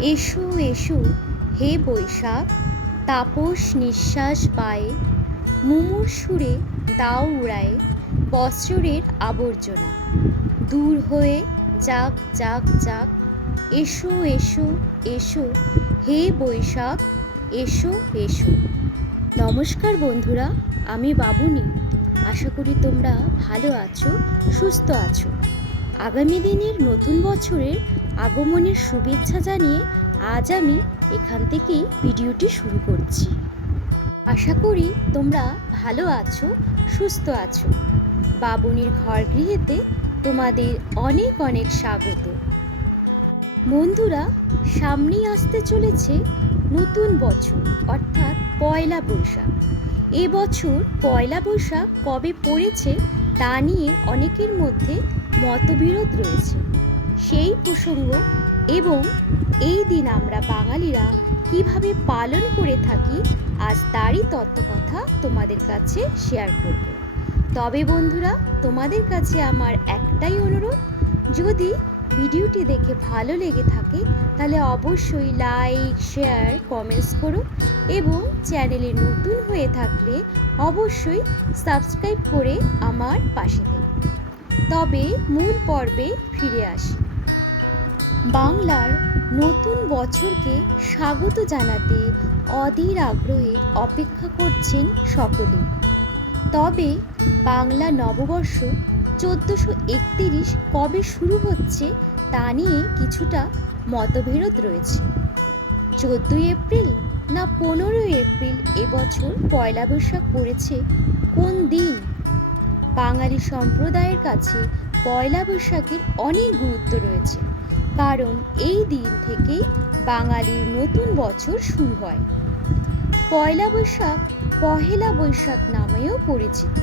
এসো এসো, হে বৈশাখ, তাপস নিঃশ্বাস পায়ে মুমুর সুরে দাও উড়ায়ে বৎসরের আবর্জনা। দূর হয়ে যাক যাক যাক, এসো এসো এসো, হে বৈশাখ, এসো এসো। নমস্কার বন্ধুরা, আমি বাবুনি। আশা করি তোমরা ভালো আছো, সুস্থ আছো। আগামী দিনের নতুন বছরের আগমনের শুভেচ্ছা জানিয়ে আজ আমি এখান থেকেই ভিডিওটি শুরু করছি। আশা করি তোমরা ভালো আছো, সুস্থ আছো। বাবুনির ঘর গৃহেতে তোমাদের অনেক অনেক স্বাগত। বন্ধুরা, সামনেই আসতে চলেছে নতুন বছর, অর্থাৎ পয়লা বৈশাখ। এবছর পয়লা বৈশাখ কবে পড়েছে তা নিয়ে অনেকের মধ্যে মতবিরোধ রয়েছে। সেই প্রসঙ্গ এবং এই দিন আমরা বাঙালিরা কীভাবে পালন করে থাকি আজ তারই তত্ত্বকথা তোমাদের কাছে শেয়ার করব। তবে বন্ধুরা, তোমাদের কাছে আমার একটাই অনুরোধ, যদি ভিডিওটি দেখে ভালো লেগে থাকে, তাহলে অবশ্যই লাইক শেয়ার কমেন্টস করো এবং চ্যানেলে নতুন হয়ে থাকলে অবশ্যই সাবস্ক্রাইব করে আমার পাশে থেকো। তবে মূল পর্বে ফিরে আসি। বাংলার নতুন বছরকে স্বাগত জানাতে অধীর আগ্রহে অপেক্ষা করছেন সকলেই তবে বাংলা নববর্ষ চোদ্দোশো একতিরিশ কবে শুরু হচ্ছে তা নিয়ে কিছুটা মতবিরোধ রয়েছে। চোদ্দোই এপ্রিল না পনেরোই এপ্রিল এবছর পয়লা বৈশাখ পড়েছে কোন দিন? বাঙালি সম্প্রদায়ের কাছে পয়লা বৈশাখের অনেক গুরুত্ব রয়েছে। কারণ এই দিন থেকেই বাঙালির নতুন বছর শুরু হয়। পয়লা বৈশাখ পহেলা বৈশাখ নামেও পরিচিত।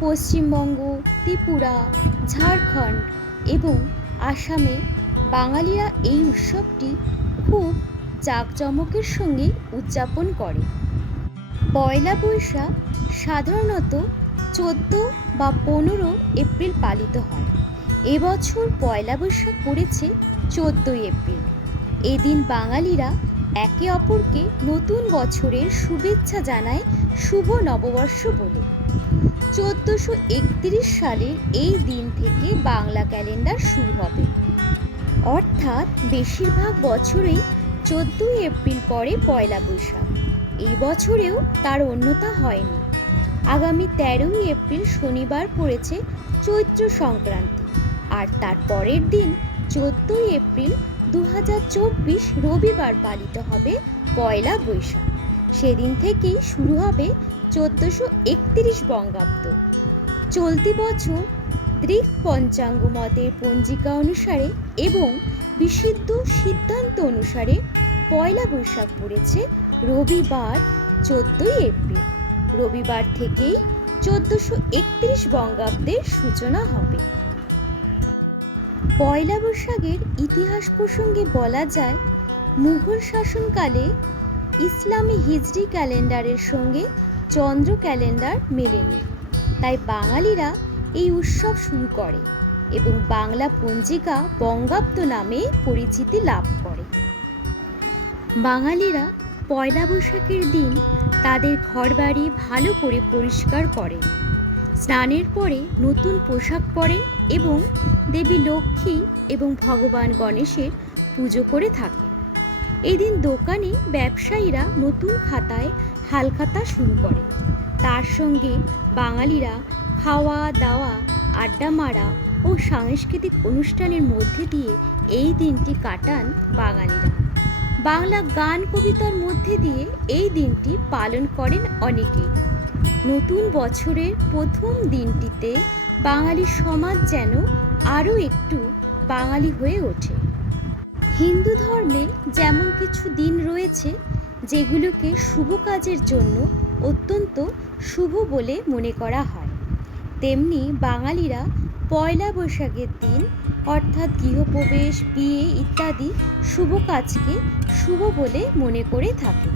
পশ্চিমবঙ্গ, ত্রিপুরা, ঝাড়খণ্ড এবং আসামে বাঙালিরা এই উৎসবটি খুব জাঁকজমকের সঙ্গে উদযাপন করে। পয়লা বৈশাখ সাধারণত চোদ্দ বা পনেরো এপ্রিল পালিত হয়। এবছর পয়লা বৈশাখ পড়েছে চোদ্দোই এপ্রিল। এদিন বাঙালিরা একে অপরকে নতুন বছরের শুভেচ্ছা জানায় শুভ নববর্ষ বলে। চোদ্দোশো একত্রিশ সালের এই দিন থেকে বাংলা ক্যালেন্ডার শুরু হবে। অর্থাৎ বেশিরভাগ বছরেই চোদ্দোই এপ্রিল পরে পয়লা বৈশাখ। এই বছরেও তার অন্যতা হয়নি। আগামী তেরোই এপ্রিল শনিবার পড়েছে চৈত্র সংক্রান্তি। আর তার পরের দিন চোদ্দোই এপ্রিল দু হাজার চব্বিশ রবিবার পালিত হবে পয়লা বৈশাখ। সেদিন থেকেই শুরু হবে চোদ্দোশো একত্রিশ বঙ্গাব্দ। চলতি বছর দৃক পঞ্চাঙ্গ মতের পঞ্জিকা অনুসারে এবং বিশুদ্ধ সিদ্ধান্ত অনুসারে পয়লা বৈশাখ পড়েছে রবিবার চোদ্দোই এপ্রিল। রবিবার থেকেই চোদ্দোশো একত্রিশ বঙ্গাব্দের সূচনা হবে। পয়লা বৈশাখের ইতিহাস প্রসঙ্গে বলা যায়, মুঘল শাসনকালে ইসলামী হিজরি ক্যালেন্ডারের সঙ্গে চন্দ্র ক্যালেন্ডার মেলেনি। তাই বাঙালিরা এই উৎসব শুরু করে এবং বাংলা পঞ্জিকা বঙ্গাব্দ নামে পরিচিতি লাভ করে। বাঙালিরা পয়লা বৈশাখের দিন তাদের ঘরবাড়ি ভালো করে পরিষ্কার করেন স্নানের পরে নতুন পোশাক পরেন এবং দেবী লক্ষ্মী এবং ভগবান গণেশের পুজো করে থাকেন। এদিন দোকানে ব্যবসায়ীরা নতুন খাতায় হালখাতা শুরু করে তার সঙ্গে বাঙালিরা খাওয়া, দাওয়া, আড্ডা মারা ও সাংস্কৃতিক অনুষ্ঠানের মধ্যে দিয়ে এই দিনটি কাটান বাঙালিরা। বাংলা গান কবিতার মধ্যে দিয়ে এই দিনটি পালন করেন অনেকেই। নতুন বছরের প্রথম দিনটিতে বাঙালি সমাজ যেন আরও একটু বাঙালি হয়ে ওঠে। হিন্দু ধর্মে যেমন কিছু দিন রয়েছে, যেগুলোকে শুভ কাজের জন্য অত্যন্ত শুভ বলে মনে করা হয়। তেমনি বাঙালিরা পয়লা বৈশাখের দিন, অর্থাৎ গৃহপ্রবেশ, বিয়ে ইত্যাদি শুভ কাজকে শুভ বলে মনে করে থাকে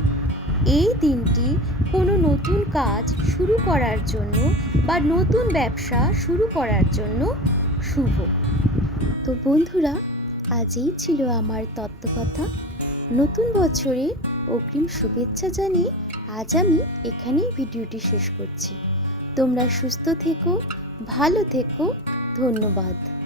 এই দিনটি কোনো নতুন কাজ শুরু করার জন্য বা নতুন ব্যবসা শুরু করার জন্য শুভ। তো বন্ধুরা, আজই ছিল আমার তত্ত্বকথা। নতুন বছরের অগ্রিম শুভেচ্ছা জানিয়ে আজ আমি এখানেই ভিডিওটি শেষ করছি। তোমরা সুস্থ থেকো, ভালো থেকো, ধন্যবাদ।